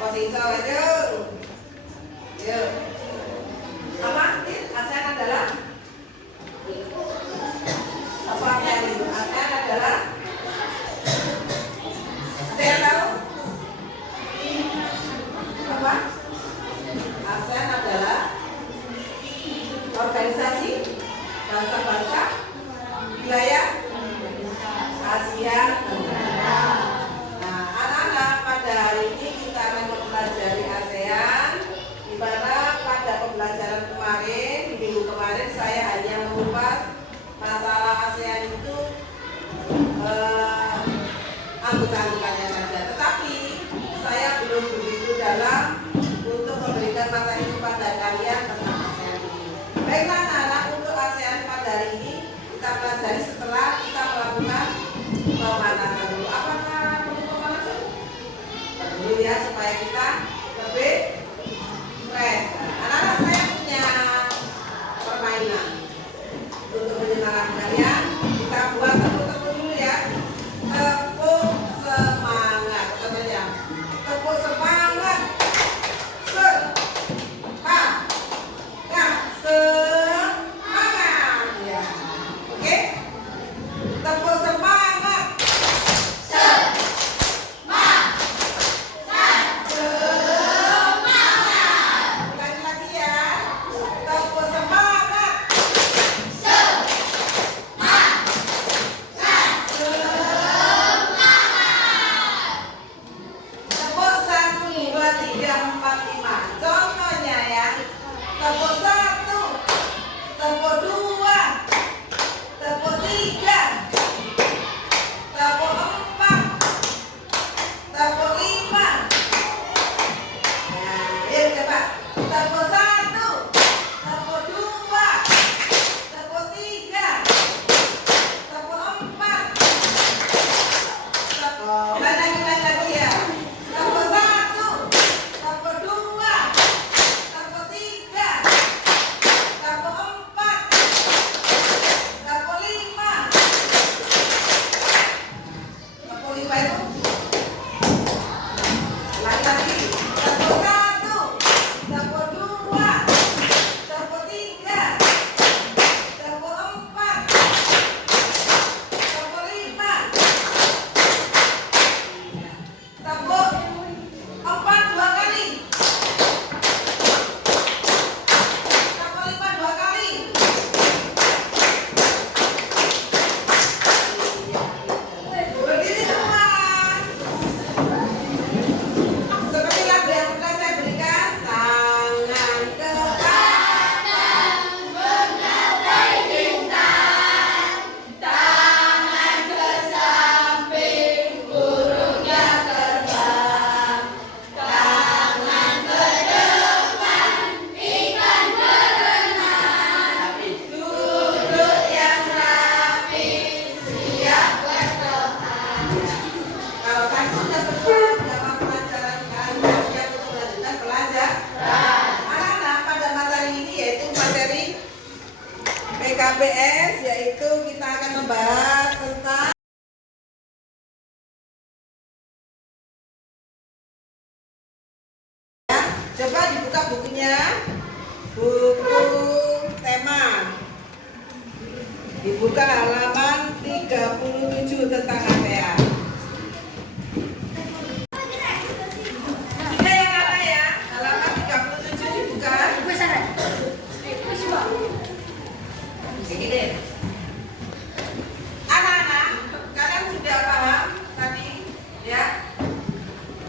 Apa sih iso aja? Yuk. Apa? ASEAN adalah apa ASEAN itu? ASEAN adalah ada yang tahu? Apa? ASEAN adalah organisasi bangsa-bangsa wilayah Asia Tenggara. Nah, anak-anak, pada hari ini kita akan mempelajari ASEAN, di mana pada pembelajaran kemarin, di minggu kemarin saya hanya mengupas masalah ASEAN itu anggota-anggotanya saja. Tetapi saya belum begitu dalam untuk memberikan materi kepada kalian tentang ASEAN ini. Baiklah anak-anak, untuk ASEAN pada hari ini kita pelajari setelah kita melakukan pemanasan dulu. Apakah perlu pemanasan? Dulu ya, supaya kita lebih fresh. Anak-anak, saya punya permainan untuk menyenangkan kalian. Kita buat tepuk-tepuk dulu ya. Tepuk semangat, katanya. Tepuk semangat. Semangat ya. Oke? Tepuk semangat. Semangat. Ulangi lagi ya. Tepuk semangat. Semangat. Tepuk 1, 2, 3, 4, 5. Contohnya ya. Tepuk 1, tepuk 2, tepuk 3, tepuk 4, tepuk 5. Nah, ayo coba. Tepuk 1, tepuk 2, tepuk 3, tepuk 4. Ulang lagi ya. Tepuk 1, tepuk 2, tepuk 3, tepuk 4, tepuk 5. Tepuk 5 itu lagi. Tepuk 1, tepuk 2, tepuk 3, tepuk 4, tepuk 5. Tepuk 4 2 kali. Tepuk 5 2 kali. Berdiri semua. Seperti lagu yang pernah saya berikan. Tangan ke atas, menggapai bintang. Tangan ke samping, burungnya terbang. Tangan ke depan, ikan berenang. Duduk yang rapi, siap berdoa. Kalau kan sudah berdoa dalam pelajaran kalian siap untuk melanjutkan pelajaran. Anak-anak, pada materi ini yaitu materi PKBS, yaitu kita akan membahas tentang ya. Coba dibuka bukunya, buku tema. Dibuka halaman 37 tentang ASEAN. Sudah yang mana ya? Halaman 37 dibuka. Gini. Anak-anak, kalian sudah paham tadi ya?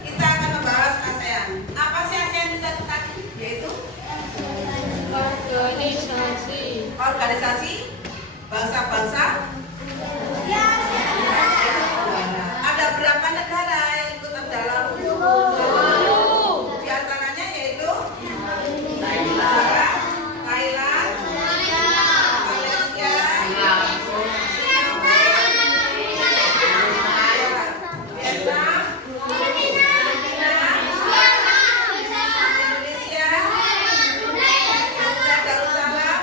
Kita akan membahas ASEAN. Apa sih ASEAN itu tadi? Yaitu organisasi bangsa-bangsa. Ada berapa negara yang ikut dalam? Di antaranya yaitu Thailand, Malaysia, Vietnam, Indonesia, Darussalam,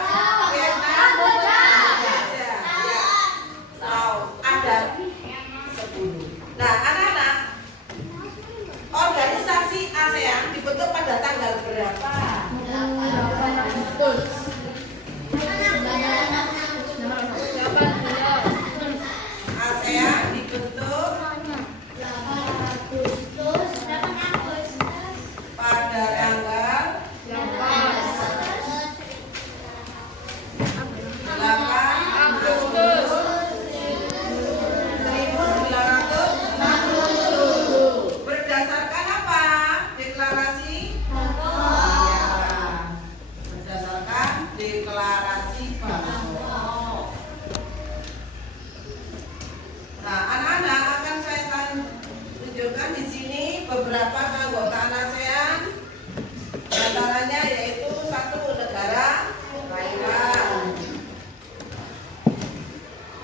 Vietnam, Malaysia. dibentuk pada tanggal berapa? ASEAN dibentuk pada tanggal 1960. Berdasarkan apa? Deklarasi? Ya, berdasarkan deklarasi Bangkok. Nah, anak-anak akan saya tunjukkan di sini beberapa keanggotaan ASEAN. Antaranya yaitu satu negara Thailand.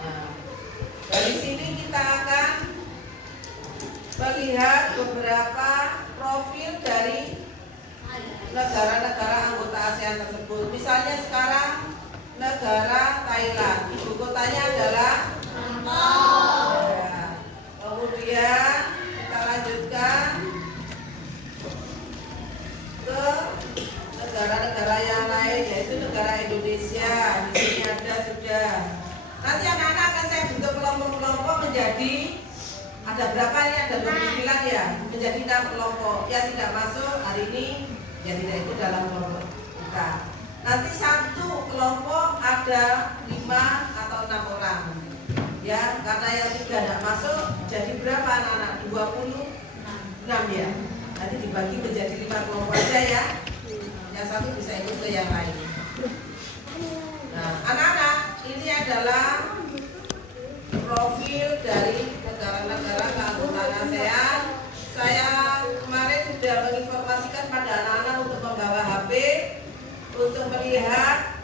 Nah, dari sini kita akan melihat beberapa profil dari negara-negara anggota ASEAN tersebut. Misalnya sekarang negara Thailand, ibu kotanya adalah Bangkok. Ya. Kemudian kita lanjutkan ke negara-negara yang lain, yaitu negara Indonesia. Di sini ada sudah. Nanti anak-anak akan saya bentuk kelompok-kelompok menjadi ada berapa ini? Ada 29 ya, menjadi 6 kelompok. Yang tidak masuk hari ini, yang tidak ikut dalam kelompok kita. Nanti satu kelompok ada 5 atau 6 orang. Ya, karena yang 3 tidak masuk, jadi berapa anak-anak? 26 ya. Nanti dibagi menjadi 5 kelompok aja ya. Yang satu bisa ikut ke yang lain. Nah, anak-anak, ini adalah profil dari negara-negara keanggotaan ASEAN. Saya kemarin sudah menginformasikan pada anak-anak untuk membawa HP untuk melihat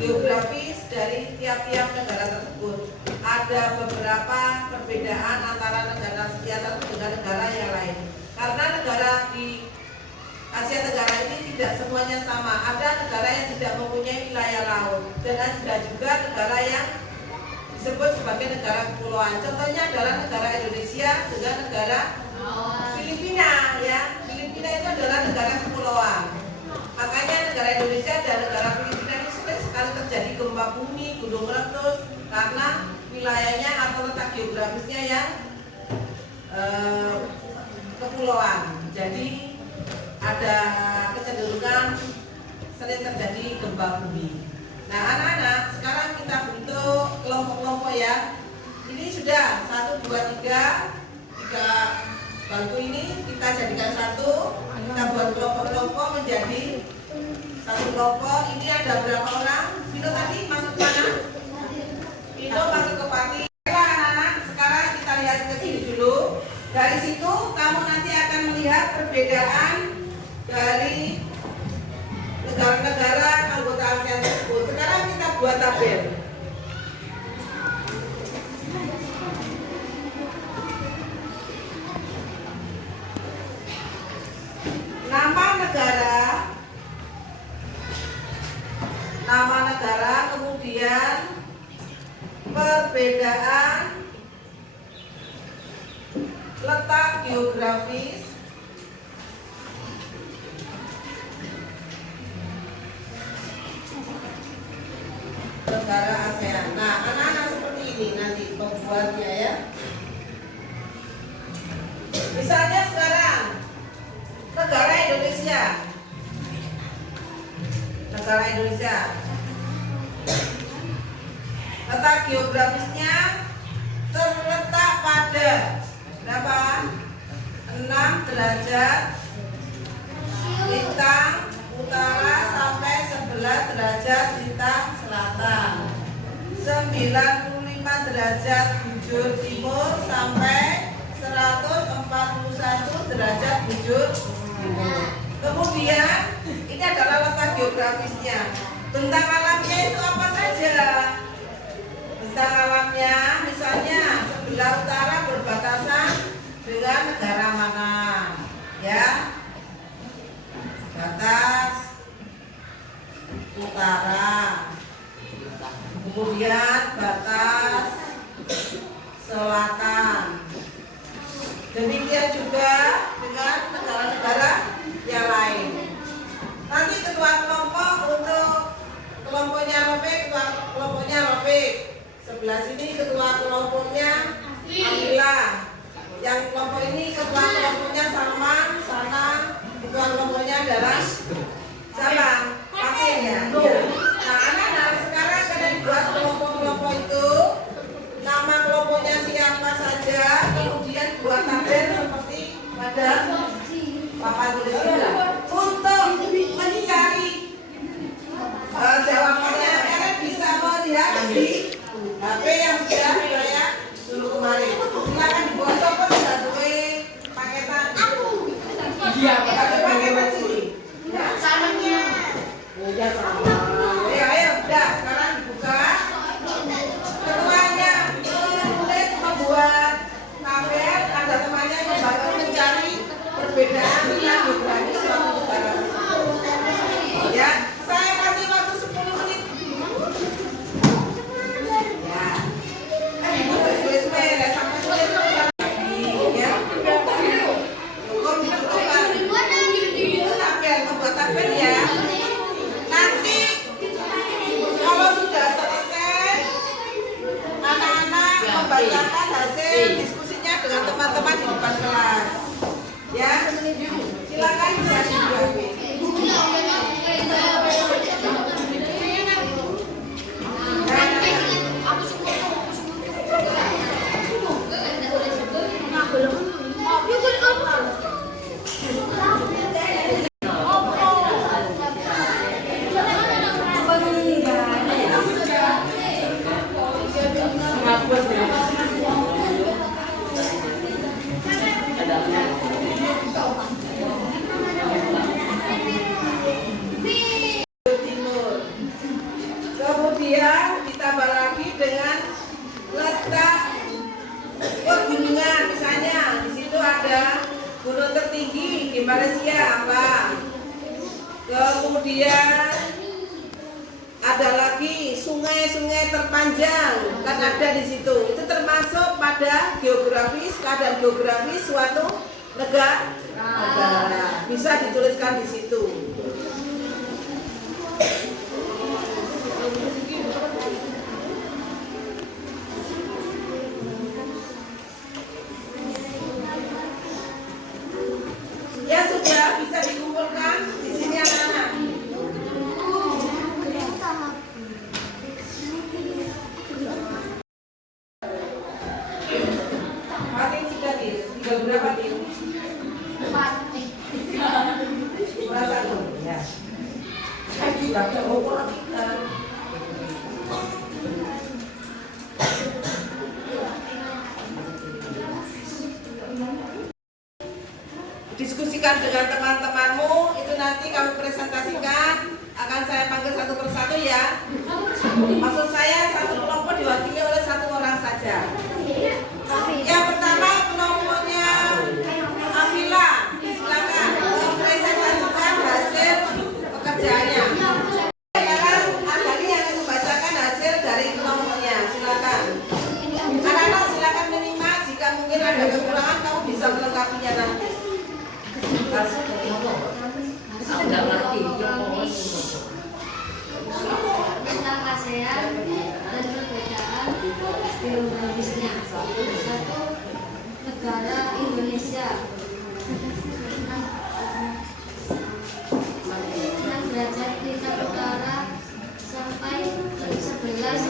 geografis dari tiap-tiap negara tersebut. Ada beberapa perbedaan antara negara satu dengan negara yang lain. Karena negara di Asia Tenggara ini tidak semuanya sama. Ada negara yang tidak mempunyai wilayah laut dan ada juga negara yang disebut sebagai negara kepulauan. Contohnya adalah negara Indonesia dengan negara Filipina ya. Filipina itu adalah negara kepulauan. Makanya negara Indonesia dan negara Filipina ini sering sekali terjadi gempa bumi, gunung meletus karena wilayahnya atau letak geografisnya yang kepulauan. Jadi ada kecenderungan sering terjadi gempa bumi. Nah, anak-anak, sekarang kita bentuk kelompok-kelompok ya. Ini sudah 1, 2, 3 bangku ini kita jadikan satu. Kita buat kelompok-kelompok menjadi satu kelompok. Ini ada berapa orang? Vino tadi masuk mana? Vino masuk ke Pati. Baiklah anak-anak, sekarang kita lihat ke sini dulu. Dari situ kamu nanti akan melihat perbedaan dari negara-negara anggota ASEAN tersebut. Sekarang kita buat tabel. Nama negara, kemudian perbedaan letak geografis, negara ASEAN. Nah, anak-anak seperti ini nanti pembuatnya ya. Misalnya sekarang negara Indonesia. Negara Indonesia. Letak geografisnya terletak pada berapa? 6 derajat lintang utara sampai 11 derajat lintang selatan, 95 derajat bujur timur sampai 141 derajat bujur timur. Kemudian ini adalah letak geografisnya. Bentang alamnya itu apa saja? Bentang alamnya misalnya sebelah utara berbatasan dengan negara mana? Ya, batas utara. Kemudian batas selatan. Demikian juga dengan negara-negara sebelah sini ketua kelompoknya Amila. Yang kelompok ini ketua kelompoknya Salman, sana ketua kelompoknya adalah siapa? Patin ya. Nah, anak-anak sekarang kalian buat kelompok-kelompok itu, nama kelompoknya siapa saja, kemudian buat tabel seperti pada papan tulis itu. Untuk mencari jawabannya, kalian bisa melihat di HP yang sudah saya dulu kemarin. Silakan dibuat toko sudah tuwe paketan. Iya, paketan sini. Samanya. Udah sama. Ayo, udah sekarang dibuka. Temannya menulis membuat tabel, ada temannya yang membantu mencari perbedaan yang berani suatu negara. Ya, saya kasih waktu 10 menit. Ya. Sampai tulis ya. Cukup dibutuhkan. Itu tabel, membuat tabel ya. Nanti kalau sudah selesai, anak-anak membacakan hasil diskusinya dengan teman-teman di depan kelas. Ya, silakan bisa dibuat. Kemudian ditambah lagi dengan letak pegunungan, misalnya di situ ada gunung tertinggi di Malaysia apa. Kemudian ada lagi sungai-sungai terpanjang kan ada di situ. Itu termasuk pada geografis, keadaan geografis suatu negara. Bisa dituliskan di situ. Ya sudah bisa dikumpulkan di sini anak-anak. Pating sudah tinggal berapa tim? 4. Merasa tuh? Ya. Saya juga ada ukuran kita. Diskusikan dengan teman-temanmu, itu nanti kamu presentasikan, akan saya panggil satu persatu ya. Maksud saya satu kelompok diwakili oleh satu orang saja. Yang pertama kelompoknya Afila, silakan presentasikan hasil pekerjaannya. Sekarang Adani yang membacakan hasil dari kelompoknya, silakan. Anak-anak silakan menerima, jika mungkin ada kekurangan kamu bisa melengkapinya nanti. Tentang ASEAN dan perbedaan geografisnya. 1. Negara Indonesia 6 derajat lintang utara sampai 11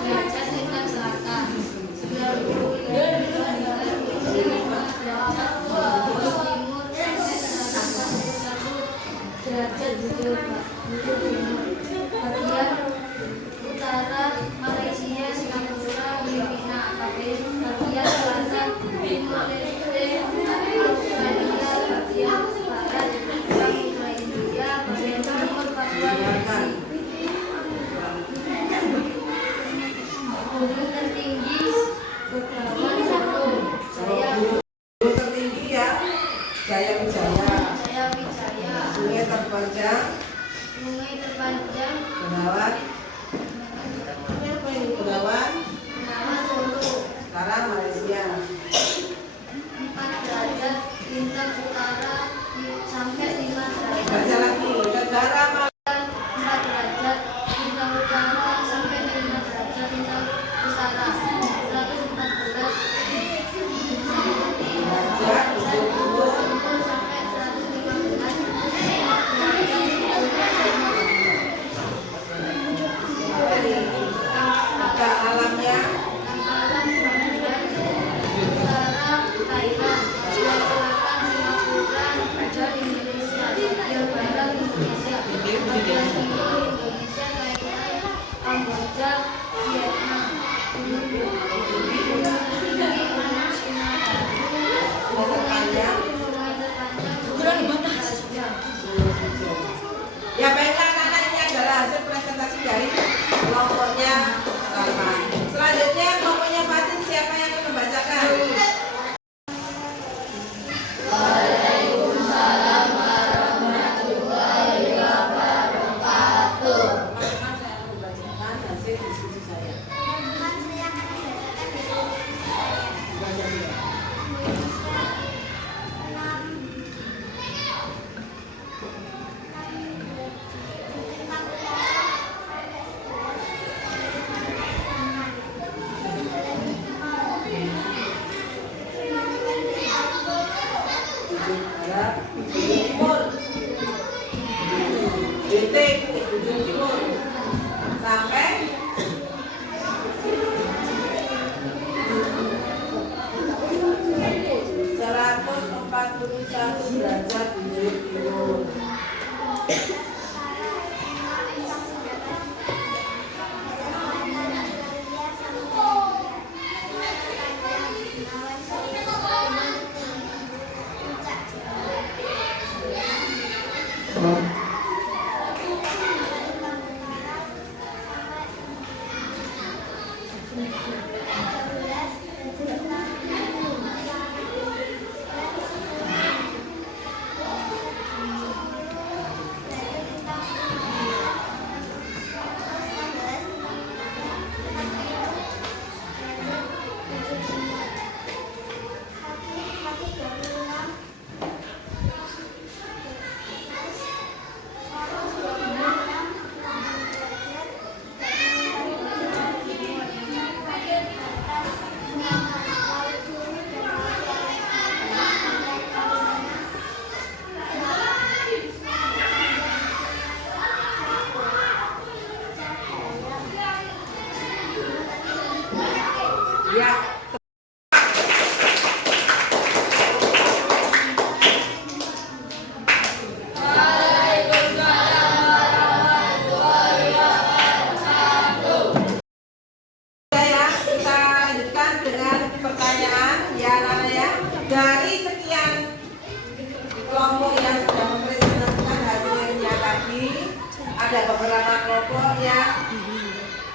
derajat lintang selatan, 95 derajat pos timur sampai 101 derajat bujur timur. Bagian utara Malaysia, Singapura, Filipina, bagian selatan Timor Leste, Australia, bagian barat Samudra Hindia, bagian timur Papua Nugini. Gunung tertinggi Begawan 1, Jaya. Gunung tertinggi ya, Jaya Wijaya. Jaya Wijaya. Sungai terpanjang Begawan. Apa ini Begawan? Solo. Sekarang Malaysia. 4 derajat lintang utara sampai 5 derajat. Baca lagi, negara 4 derajat lintang utara sampai 5 derajat lintang utara barat, ujung timur. BT ujung timur. Sampai 141 derajat ujung timur. Ya. Kita lanjutkan dengan pertanyaan ya Nana ya. Dari sekian kelompok yang sudah mempresentasikan hasilnya tadi, ada beberapa kelompok yang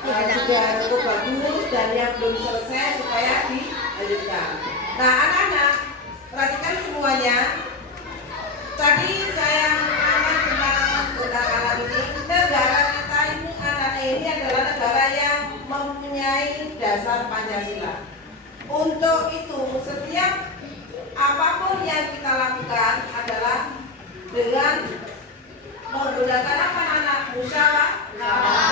sudah cukup bagus dan yang belum selesai supaya dilanjutkan. Nah anak-anak, perhatikan semuanya. Tadi saya mengatakan tentang alam ini, negara kita ini, anak ini adalah negara yang mempunyai dasar Pancasila. Untuk itu, setiap apapun yang kita lakukan adalah dengan menggunakan apa anak musyawarah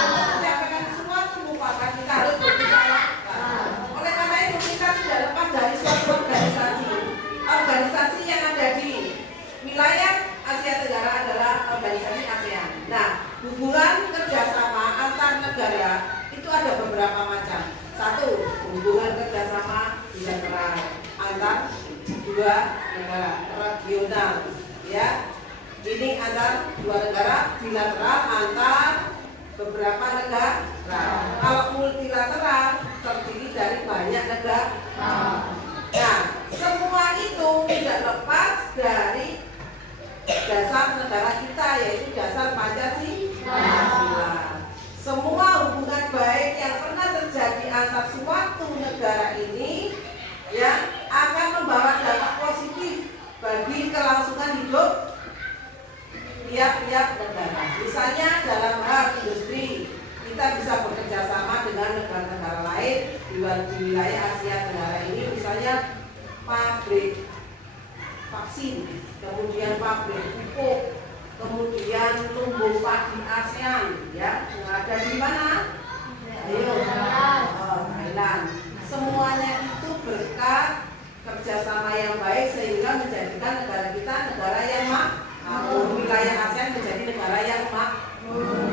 untuk mencapai sesuatu mufakat kita harus bermusyawarah. Oleh karena itu kita tidak lepas dari suatu organisasi yang ada di wilayah Asia Tenggara adalah organisasi ASEAN. Nah, hubungan kerjasama antar negara itu ada beberapa macam. Satu, hubungan kerjasama bilateral antar dua negara regional, ya. Ini antar dua negara, bilateral antar beberapa negara. Kalau multilateral terdiri dari banyak negara. Nah, semua itu tidak lepas dari dasar negara kita, yaitu dasar Pancasila. Semua hubungan baik yang pernah terjadi antar suatu negara ini ya akan membawa dampak positif bagi kelangsungan hidup tiap-tiap negara. Misalnya dalam hal industri, kita bisa bekerja sama dengan negara-negara lain di wilayah Asia Tenggara ini, misalnya pabrik vaksin, kemudian pabrik pupuk, kemudian tumbuh padi ASEAN, ya, yang ada di mana? Thailand. Semuanya itu berkat kerjasama yang baik sehingga menjadikan negara kita negara yang makmur, wilayah ASEAN menjadi negara yang makmur.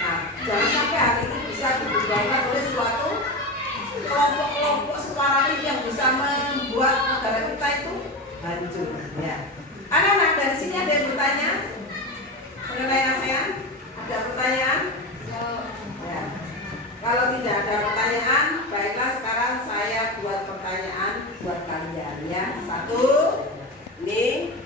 Nah, jangan sampai hari ini bisa dibubarkan oleh suatu kelompok-kelompok separatis yang bisa membuat negara kita itu hancur. Ya. Anak-anak dari sini ada yang bertanya mengenai ASEAN? Ada pertanyaan? Ya. Kalau tidak ada pertanyaan, baiklah sekarang saya buat pertanyaan buat kalian ya. Satu, ini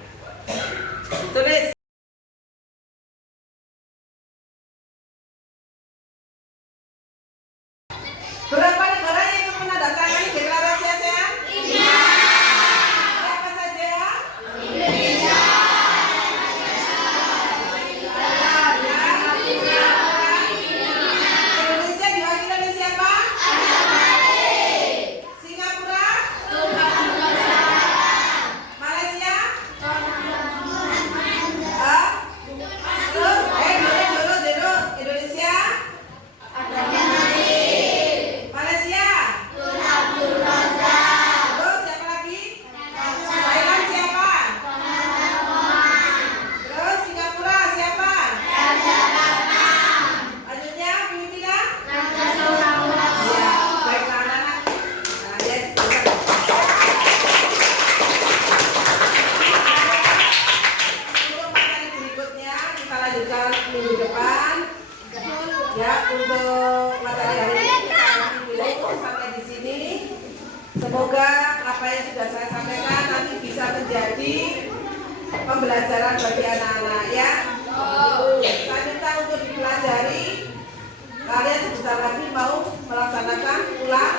Ya, untuk materi hari ini kita dulu sampai di sini. Semoga apa yang sudah saya sampaikan nanti bisa menjadi pembelajaran bagi anak-anak ya. Saya minta untuk dipelajari. Kalian sebentar lagi mau melaksanakan ulang